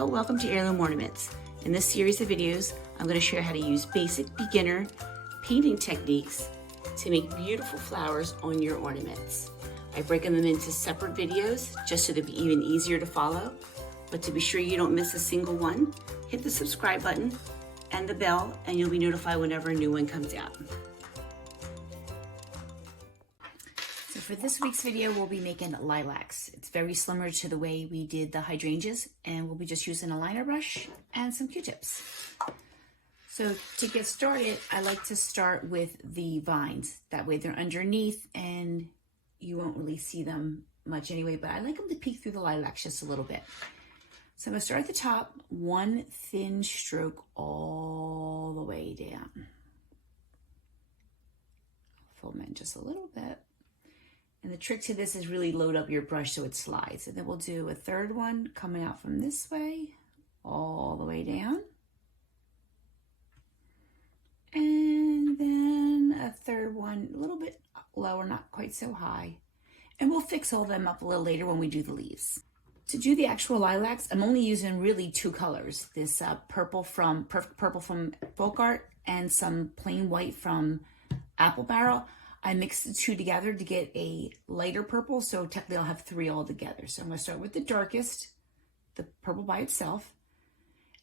Hello, welcome to Heirloom Ornaments. In this series of videos, I'm going to share how to use basic beginner painting techniques to make beautiful flowers on your ornaments. I've broken them into separate videos just so they'll be even easier to follow. But to be sure you don't miss a single one, hit the subscribe button and the bell and you'll be notified whenever a new one comes out. So for this week's video, we'll be making lilacs. It's very similar to the way we did the hydrangeas, and we'll be just using a liner brush and some Q-tips. So to get started, I like to start with the vines. That way they're underneath and you won't really see them much anyway, but I like them to peek through the lilacs just a little bit. So I'm gonna start at the top, one thin stroke all the way down. Fold them in just a little bit. And the trick to this is really load up your brush so it slides. And then we'll do a third one coming out from this way, all the way down. And then a third one, a little bit lower, not quite so high. And we'll fix all them up a little later when we do the leaves. To do the actual lilacs, I'm only using really two colors. This purple from Folk Art and some plain white from Apple Barrel. I mixed the two together to get a lighter purple, so technically I'll have three all together. So I'm going to start with the darkest, the purple by itself,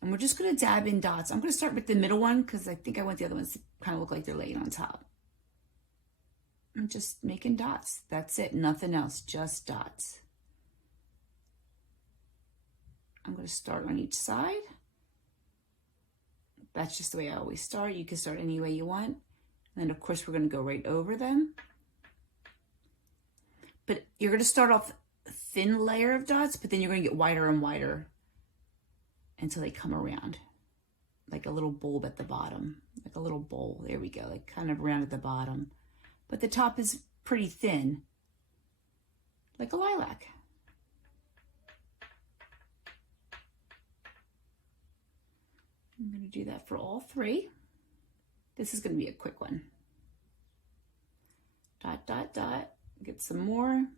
and we're just going to dab in dots. I'm going to start with the middle one because I think I want the other ones to kind of look like they're laying on top. I'm just making dots. That's it, nothing else, just dots. I'm going to start on each side. That's just the way I always start. You can start any way you want. And then of course we're going to go right over them. But you're going to start off a thin layer of dots, but then you're going to get wider and wider until they come around. Like a little bulb at the bottom. Like a little bowl. There we go. Like kind of around at the bottom. But the top is pretty thin. Like a lilac. I'm going to do that for all three. This is going to be a quick one. Dot, dot, dot. Get some more. And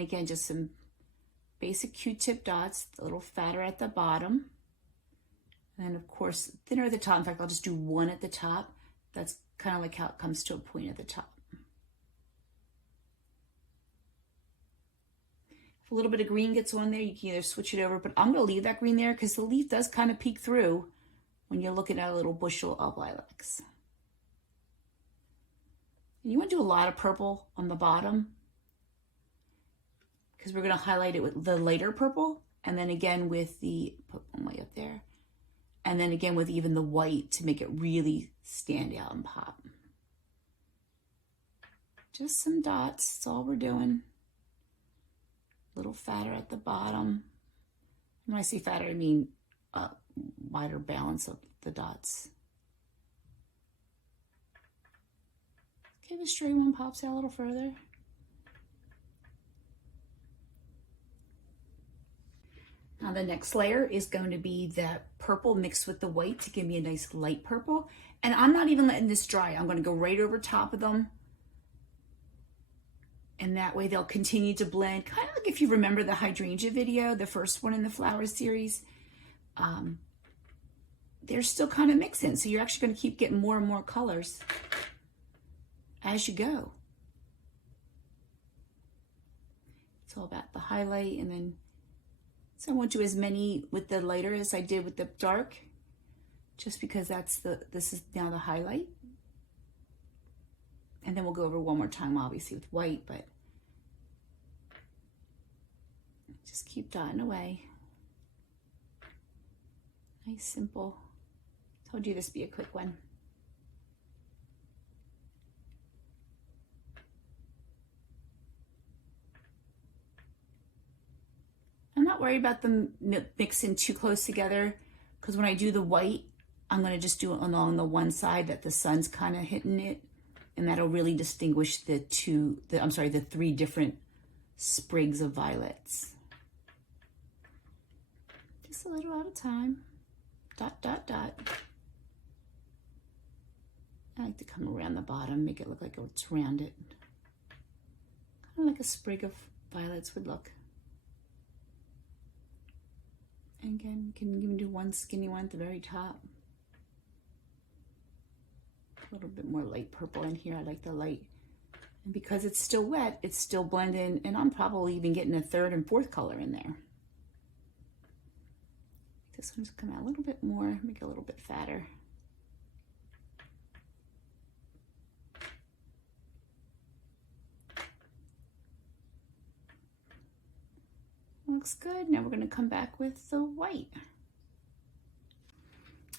again, just some basic Q-tip dots, a little fatter at the bottom. And of course, thinner at the top. In fact, I'll just do one at the top. That's kind of like how it comes to a point at the top. If a little bit of green gets on there, you can either switch it over, but I'm going to leave that green there because the leaf does kind of peek through when you're looking at a little bushel of lilacs. And you want to do a lot of purple on the bottom because we're going to highlight it with the lighter purple, and then again with the, put one way up there, and then again with even the white to make it really stand out and pop. Just some dots, that's all we're doing. A little fatter at the bottom. When I say fatter, I mean wider balance of the dots. Okay, the stray one pops out a little further. Now the next layer is going to be that purple mixed with the white to give me a nice light purple. And I'm not even letting this dry. I'm going to go right over top of them. And that way they'll continue to blend. Kind of like if you remember the hydrangea video, the first one in the flower series. They're still kind of mixing, so you're actually going to keep getting more and more colors as you go. It's all about the highlight, and then so I won't do as many with the lighter as I did with the dark, just because this is now the highlight. And then we'll go over one more time, obviously with white, but just keep dotting away. Nice, simple. Told you this would be a quick one. I'm not worried about them mixing too close together because when I do the white, I'm going to just do it along the one side that the sun's kind of hitting it, and that'll really distinguish the three different sprigs of violets. Just a little at a time. Dot, dot, dot. I like to come around the bottom, make it look like it's rounded. Kind of like a sprig of violets would look. And again, you can even do one skinny one at the very top. A little bit more light purple in here. I like the light. And because it's still wet, it's still blending, and I'm probably even getting a third and fourth color in there. This one's come out a little bit more, make it a little bit fatter. Looks good. Now we're going to come back with the white.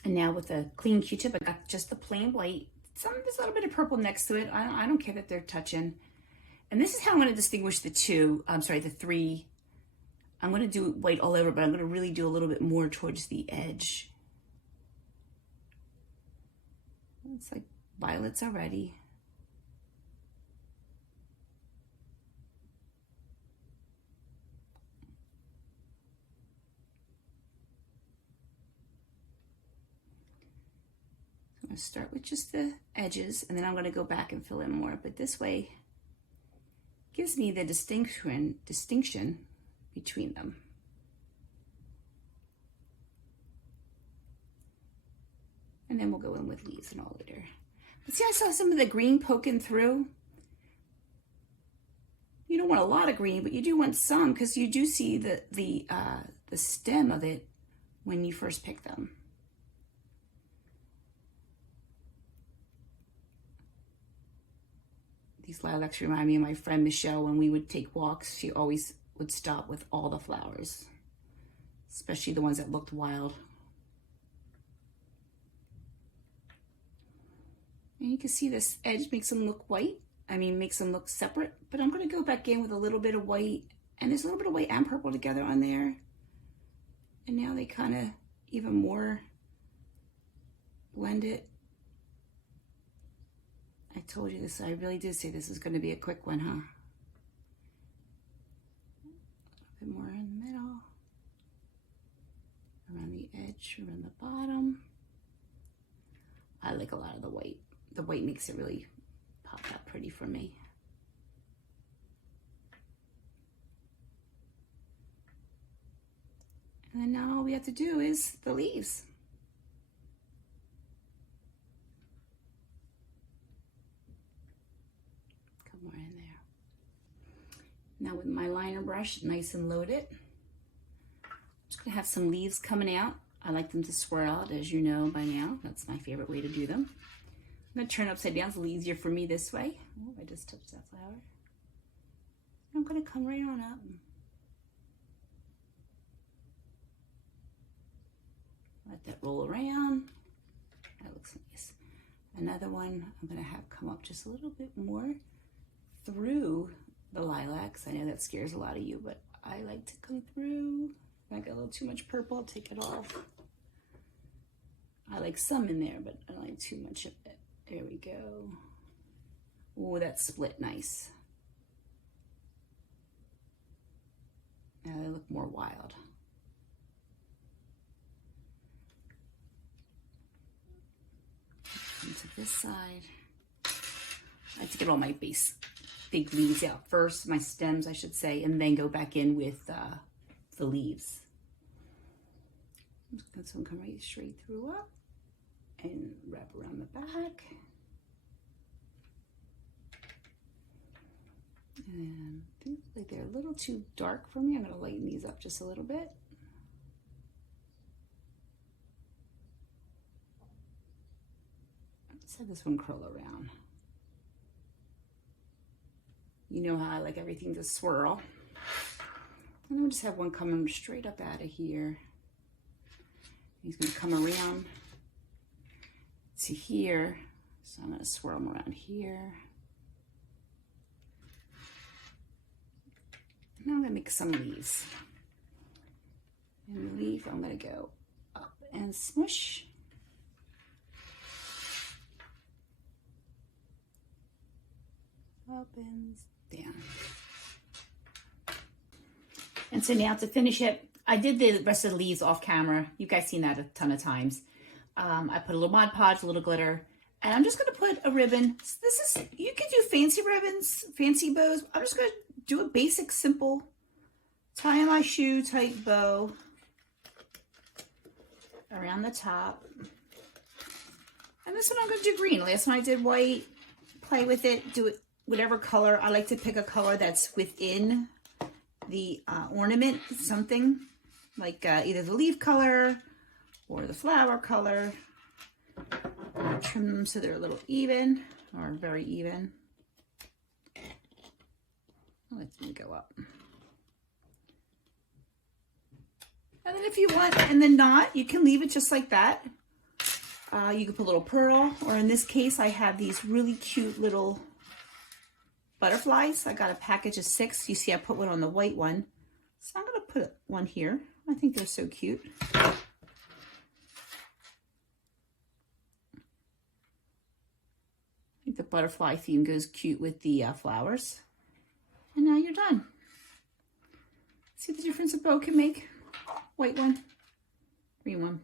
And now with a clean Q-tip, I got just the plain white. There's a little bit of purple next to it. I don't care that they're touching. And this is how I'm going to distinguish the three. I'm going to do white all over, but I'm going to really do a little bit more towards the edge. It's like violets already. I'm going to start with just the edges, and then I'm going to go back and fill in more. But this way gives me the distinction between them. And then we'll go in with leaves and all later. But see, I saw some of the green poking through. You don't want a lot of green, but you do want some, because you do see the stem of it when you first pick them. These lilacs remind me of my friend Michelle. When we would take walks, she always would stop with all the flowers, especially the ones that looked wild. And you can see this edge makes them look white. Makes them look separate, but I'm going to go back in with a little bit of white, and there's a little bit of white and purple together on there. And now they kind of even more blend it. I told you this, I really did say this is going to be a quick one, huh? A little bit more in the middle, around the edge, around the bottom. I like a lot of the white. The white makes it really pop out pretty for me. And then now all we have to do is the leaves. More in there. Now with my liner brush, nice and loaded, I'm just gonna have some leaves coming out. I like them to swirl out, as you know by now. That's my favorite way to do them. I'm gonna turn upside down, it's a little easier for me this way. Oh, I just touched that flower. I'm gonna come right on up. Let that roll around. That looks nice. Another one I'm gonna have come up just a little bit more through the lilacs. I know that scares a lot of you, but I like to come through. If I got a little too much purple, I'll take it off. I like some in there, but I don't like too much of it. There we go. Oh, that's split nice. Now they look more wild. Come to this side. I like to get all my big leaves out first, my stems I should say, and then go back in with the leaves. I'm just gonna come right straight through up and wrap around the back. And I think like they're a little too dark for me. I'm gonna lighten these up just a little bit. Let's have this one curl around. You know how I like everything to swirl. And then we'll just have one coming straight up out of here. He's gonna come around to here. So I'm gonna swirl him around here. Now I'm gonna make some leaves. And the leaf, I'm gonna go up and smush. Up and down. And so now to finish it, I did the rest of the leaves off camera. You guys seen that a ton of times. I put a little Mod Podge, a little glitter, and I'm just gonna put a ribbon. This is, you can do fancy ribbons, fancy bows. I'm just gonna do a basic, simple, tie my shoe type bow. around the top. And this one I'm going to do green. Last one I did white. Play with it. Do it whatever color. I like to pick a color that's within the ornament. Something like either the leaf color or the flower color. Trim them so they're a little even or very even. Let them go up. And then if you want, and the knot, you can leave it just like that. You can put a little pearl, or in this case, I have these really cute little butterflies. I got a package of 6. You see I put one on the white one. So I'm going to put one here. I think they're so cute. I think the butterfly theme goes cute with the flowers. And now you're done. See the difference a bow can make? White one, green one.